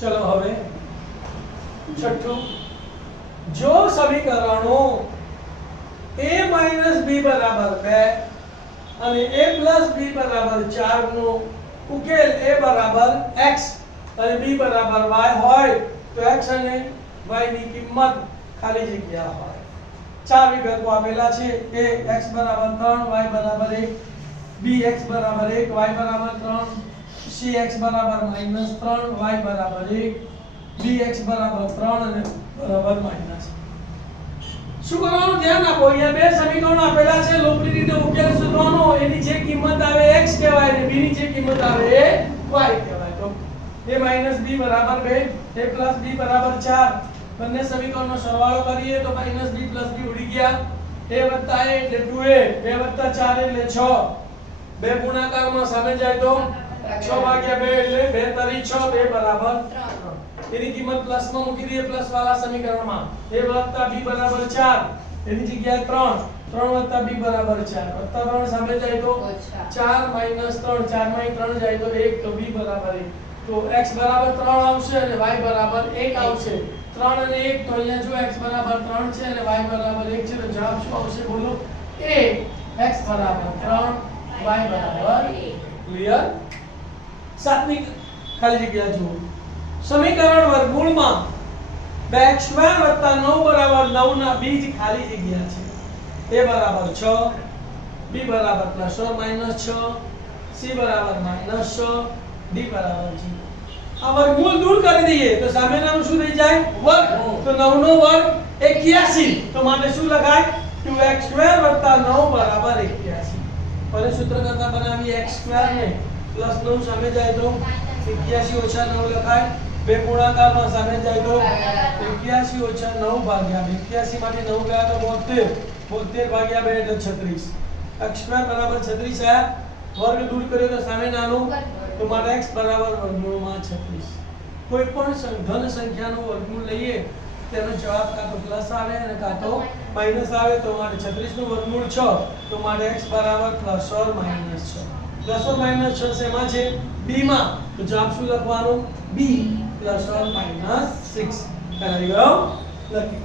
चलो હવે છઠ્ઠું, જો સમીકરણો a b બરાબર 2 અને a b બરાબર 4 નો ઉકેલ a બરાબર x અને b બરાબર y હોય તો x અને y ની કિંમત ખાલી જગ્યા હોય. ચાર વિકલ્પો આપેલા છે કે x બરાબર 3 y બરાબર 1 b x બરાબર 1 y બરાબર 3 c x બરાબર -3 y બરાબર 1 b x બરાબર 3 અને બરાબર માઈનસ. શું કરવાનું ધ્યાન આપો, અહીંયા બે સમીકરણો આપેલા છે, લોપની રીતે ઉકેલ શોધવાનો. એની જે કિંમત આવે x કહેવાય અને b ની જે કિંમત આવે એ y કહેવાય. તો a b બરાબર 2 a b બરાબર 4 બંને સમીકરણનો સરવાળો કરીએ તો b b ઉડી ગયા. a a એટલે 2a 2 4 એટલે 6 બે ગુણાકારમાં સામે જાય તો 6 ભાગ્યા 2 એટલે 2 તરી 6 2 બરાબર 3. એની કિંમત પ્લસમાં મૂકી દઈએ પ્લસ વાળા સમીકરણમાં. a b બરાબર 4 એની જગ્યાએ 3 3 b બરાબર 4 3 સામે જાય તો 4 3 4 માં 3 જાય તો 1 તો b બરાબર 1. તો x બરાબર 3 આવશે અને y બરાબર 1 આવશે. 3 અને 1 તો અહીંયા જો x બરાબર 3 છે અને y બરાબર 1 છે તો જવાબ શું આવશે બોલો? a x બરાબર 3 y બરાબર 1. ક્લિયર? સાતમી ખાલી જગ્યા જુઓ. સમીકરણ વર્ગમૂળમાં 2x² + 9 બરાબર 9 ના બીજ ખાલી જગ્યા છે. a બરાબર 6 b બરાબર ±6 c બરાબર -6 d બરાબર 0. આ વર્ગમૂળ દૂર કરી દઈએ તો સામેનાનું શું થઈ જાય? વર્ગ. તો 9 નો વર્ગ 81. તો માટે શું લખાય? 2x² + 9 બરાબર 81. અને સૂત્ર કરતા બનાવીએ x² ને +9 સામે જાય તો 81 - 9 લખાય. બે ગુણાકારમાં સામે જાય તો 81 - 9 ભાગ્યા 81 માંથી 9 ગયા તો 72 72 ભાગ્યા 2 એટલે 36. x² બરાબર 36 આયા. વર્ગ દૂર કર્યો તો સામે નાનું તો મારે x બરાબર વર્ગમૂળમાં 36. કોઈ પણ ધન સંખ્યાનો વર્ગમૂળ લઈએ તેનો જવાબ કાં તો પ્લસ આવે અને કાં તો માઈનસ આવે. તો મારે 36 નું વર્ગમૂળ 6 તો મારે x બરાબર +or -6 +or -6 શેમાં છે? b માં. તો જવાબ શું લખવાનો? b +or -6 કરાવી ગયો લખી